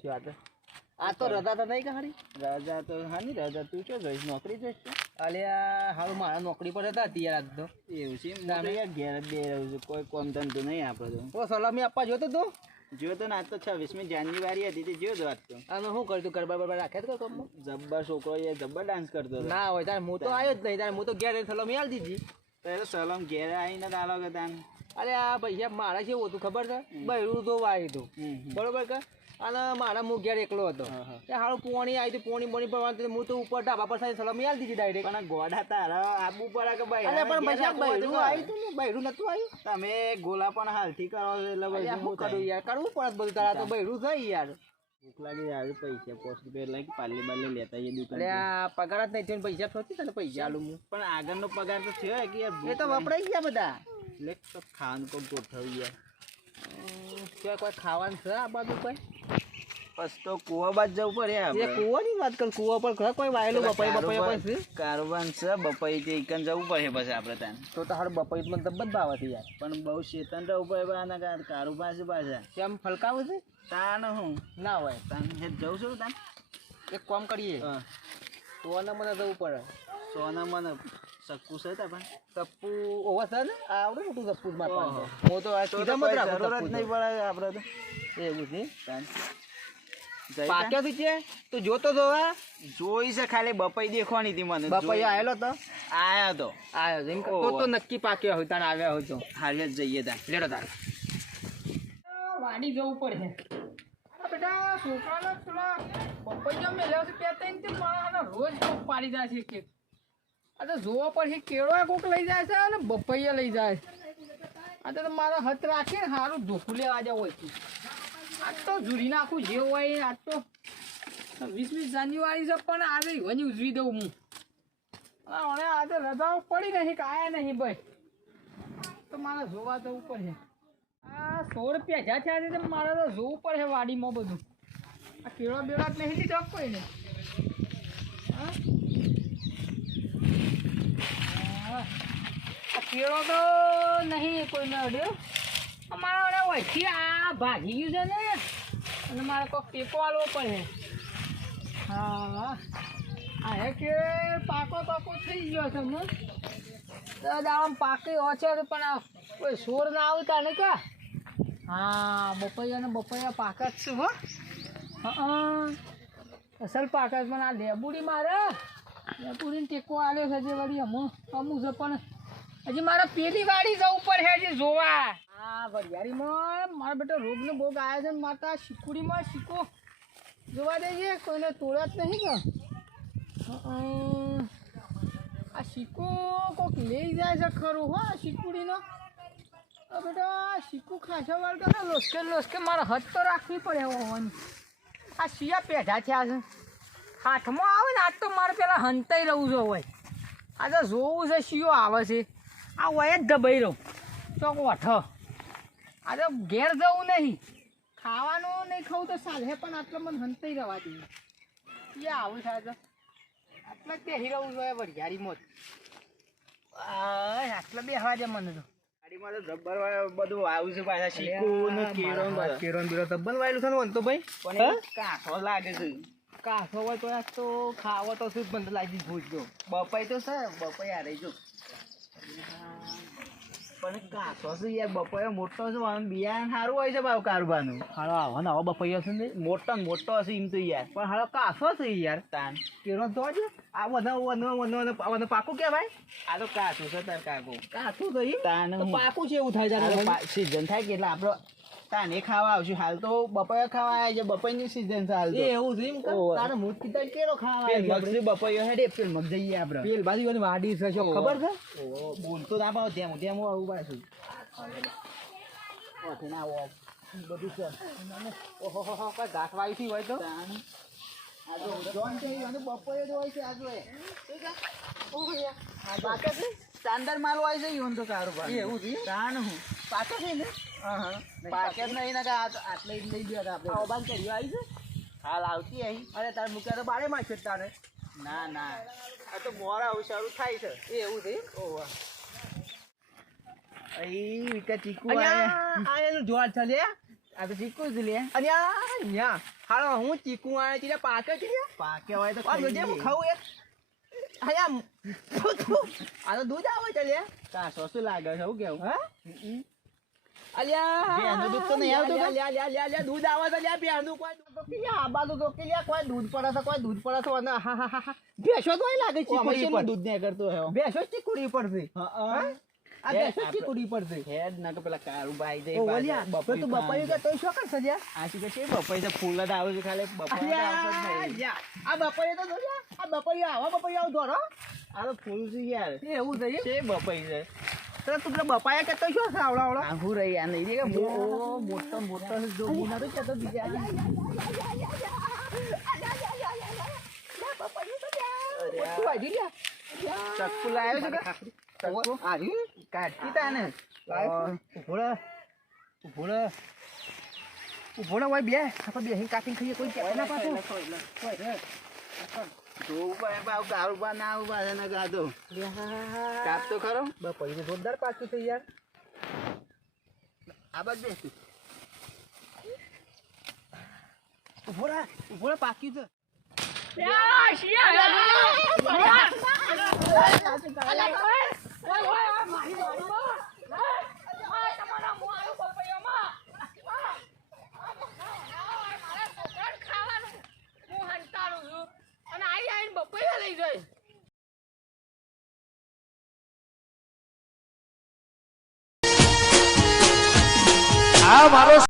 સાચી વાત આ તો રજા તો નહીં કહાડી રજા તો હા ની રજા તું ચો જોઈશ નોકરી જોઈશ તું અલ્યા હારું મારા નોકરી પર હતા અત્યારે આજ તો એવું છે હું તો યાર ઘેર જ બે રહું છું કોઈ કોમ ધંધો નહીં આપણે તો સલામી આપવા જોતો તું જો તો આજ તો 26મી જાન્યુઆરી હતી તે જો તો આજ તો અને શું કરતું ગરબા બરબા રાખ્યા તો કામમાં જબ્બર છોકરો એ જબ્બર ડાન્સ કરતો હતો ના હોય તારે હું તો આવ્યો જ નહીં તારે હું તો ઘેર સલામી આલી દીધી તો સલામ ઘેર આવીને તાલો કે તાન અરે આ પૈસા મારા કેવું હતું ખબર છે બૈરું તો આવ્યું હતું બરોબર કે અને મારા હું ઘેર એકલો હતો એ હારું પોણી આવી હતી પોણી બોણી ભરવાનું હું તો ઉપર ઢાબા પર સાઈ સલામી આલી દીધી ડાયરેક્ટ પણ ગોડા તારા આબુ પડે કે ભાઈ અરે પણ પૈસા બૈરું આવ્યું હતું ને બૈરું નતું આવ્યું તમે ગોલા પણ હાલથી કરો એટલે હું કરું યાર કરવું પડે બધું તારા તો બૈરું થઈ યાર ભૂખ લાગી આવે પૈસા 5 રૂપિયા લાગી પાલી બાલી લેતા એ દુકાન અરે આ પગાર જ નહીં થયો પૈસા થોડી તને પૈસા આલું હું પણ આગળનો પગાર તો થયો કે યાર એ તો વપરાઈ ગયા બધા લે તો ખાવાનું કોક ગોઠવી યાર કે કોઈ ખાવાનું છે આ બાજુ કોઈ બસ તો કુવા બાદ જવું પડે એ કુવાની વાત કર કુવા પર ઘર કોઈ વાયેલું બપાઈ બપાઈ છે કારવાન છે બપાઈ તે એકન જવું પડે પછી આપણે ત્યાં તો હાર બપાઈ મને તબત ભાવ હતી યાર પણ બહુ શેતન રહેવું પડે આના કારોબાર છે પાછા કેમ ફલકાવું છે તાન હું ના હોય તાન જવું છું તાન એક કામ કરીએ સોના મને જવું પડે સોના મને સક્કુ છે તા પણ ટપ્પુ ઓવા છે ને આવડે મોટું ટપ્પુ મારવાનું હું તો આ સીધા મત રાખો જરૂરત નહીં પડે આપણે તો એવું છે તાન પાક્યો થી છે તું જોતો તો જોઈ છે ખાલી બપાઈ દેખવાની હતી મને બપાઈ આયેલો તો આયો તો નક્કી પાક્યો હોય તાણ આવ્યા હોય તો હાલે જ જઈએ તાન લેડો તાણ વાડી જવું પડે બેટા છોકરાને પેલા બપૈયા મેલ્યા છે બે ત્રણ તે મારા રોજ કોક પાડી જાય છે કે આ તો જોવા પડે કેળો કોક લઈ જાય છે અને બપૈયા લઈ જાય આ તો મારા હાથ રાખીને સારું ધોકું લેવા જાવ હોય આજ તો ઝૂરી નાખું જે હોય આજ તો 20મી જાન્યુઆરી છે પણ આજે વની ઉજવી દઉં હું હવે આજે રજાઓ પડી નહીં કાયા નહીં ભાઈ તો મારે જોવા જવું પડે આ 100 રૂપિયા જ્યાં છે આજે મારે તો જોવું પડે વાડીમાં બધું આ કેળા બેળા જ નહીં લીધો કોઈ ને આ કેળો તો નહીં કોઈને અડ્યો અમારા વચ્ચે આ ભાગી ગયું છે ને અને મારે કોઈક ટેકો આલવો પડે હા આ કે પાકો થઈ ગયો છે હું આમ પાકે ઓછે પણ આ કોઈ સોર ના આવતા ને કા હા બપૈયા પાક જ છું હો હા અસલ પાક જ પણ આ લેબુડી મારે લેબુડીને ટેકો આલ્યો છે જે વળી અમુક છે પણ હજી મારે પેલી વાડી જવું પડે હજી જોવા હા વરિયાળીમાં મારા બેટા રોગનો ભોગ આવ્યા છે ને માતા શીકુડીમાં શીકો જોવા દેજે કોઈને તોડ્યા જ નહીં કે આ શીકો કોક લઈ જાય છે ખરું હો શીકુડીનો બેટા શીકુ ખાસા વાર કરે લોસકે મારે હદ તો રાખવી પડે હોવાની આ શિયા પેઢા થયા છે હાથમાં આવે ને આજ તો મારે પેલા હંતાઈ રહું છું હોય આ તો જોવું છે શિયો આવે છે આ હોય જ દબાઈ રહું ચોક વઠ આ તો ઘેર જવું નહીં ખાવાનું નહીં ખાવું તો ચાલે પણ આટલો મને હંતાઈ રહેવા દઈએ એ આવું થાય તો આટલા જ બેસી રહું છું વરિયાળીમાં જ આટલા બે હવા દે મને તો ગાડીમાં તો રબર બધું આવ્યું છે પાછા શીકું ને કેરો બીરો તબ્બન વાયેલું છે ને વનતો ભાઈ પણ કાઠો લાગે છે કાઠો હોય તો આ તો ખાવો તો શું બંધ લાગી ભૂજજો બપાઈ તો છે બપાઈ આ રહી જો પણ કાઠો છે યાર બપાઈ મોટો છે બિયારણ સારું હોય છે ભાવ કારબાનું હાલો આવો ને આવો બપૈયા છે ને મોટો મોટો હશે એમ તો યાર પણ હાલો કાઠો છે યાર તાન કેરો તો છે આ વનો પાકું કેવાય આ તો કાઠું છે તાર કાકુ કાઠું તો તાન પાકું છે એવું થાય સીઝન થાય કે એટલે આપણો તાને ખાવા આવશું હાલ તો બપૈયા ખાવા આવ્યા છે બપૈયાની સીઝન છે હાલ તો એવું છે એમ તારે મૂળ કીધા કેરો ખાવા મગરી બપૈયો હેડે પેલ મગ જઈએ આપણે પેલ બાજુ વાડી છે ખબર છે બોલતો ના પાવ ત્યાં આવું પાછું ના બધું છે ઓહો કઈ ઘાસ વાવી હોય તો સ્ટાન્ડર્ડ માલ હોય છે ઈવન તો કારોબાર એવું છે તાણ હું પાકે છે ને પાકે જ નહીં ને આટલે લઈ ગયા હતા આપણે બાંધ કરી આવી છે હાલ આવતી અહીં અરે તારે મૂક્યા તો બારે માં છે તારે ના આ તો મોરા આવું શરૂ થાય છે એવું છે ઓહો અહીં વિકા ચીકુ આ એનું જોડ છે લે આ તો ચીકુ જ લે. અને ન્યા હાલો હું ચીકુ આવે છે પાકે છે પાકે હોય તો આ જોજે હું ખાઉં એક આયા આ તો દૂધ આવે છે લે કાસો શું લાગે છે હું કેવું હા અલ્યા બેનું દૂધ તો નહીં આવતું કે? લ્યા દૂધ આવે છે લ્યા બેનું કોઈ દૂધ તો કે લ્યા આ બાજુ તો કે લ્યા કોઈ દૂધ પડે છે કોઈ દૂધ પડે છે અને હા હા હા ભેંસો તો લાગે છે આમાં ચીકુડી શેનું પર દૂધ નહીં કરતો હે ભેંસો ચીકુડી પડશે હા આ ભેંસો ચીકુડી પડશે હેડ ના કે પેલા કારુભાઈ જઈ ઓ ઓલિયા બપોર તું બપાઈ કે તો શું કરશે લ્યા આ શું કે છે બપાઈ તો ફૂલ જ આવે છે ખાલી બપાઈ તો આવતો જ નહીં. લ્યા આ બપોરે તો જોયા આ બપોરે આવો ધોરો આ તો ફૂલ છે યાર એવું છે છે બપાઈ છે તો તું પેલા બપાયા કે તો શું છે આવડો આહુ રહી આ નહીં રે કે મોટો મોટો જો મુના તો કેતો બીજા ચક્કુ લાવ્યો છે કે ચક્કુ આવ્યું કાઢી તાને ઉભો હોય બે આપણે બે કાપીને ખાઈએ કોઈ કહેતા ના પાછું જોવું પડે બાવ કારુબા ના ઉભા છે ને ગાધો કાપ તો ખરો બપોરે તો જોરદાર પાછું થઈ યાર આ બાજુ બેસું ઉભો પાક્યું છે લઈ જાય આ મારો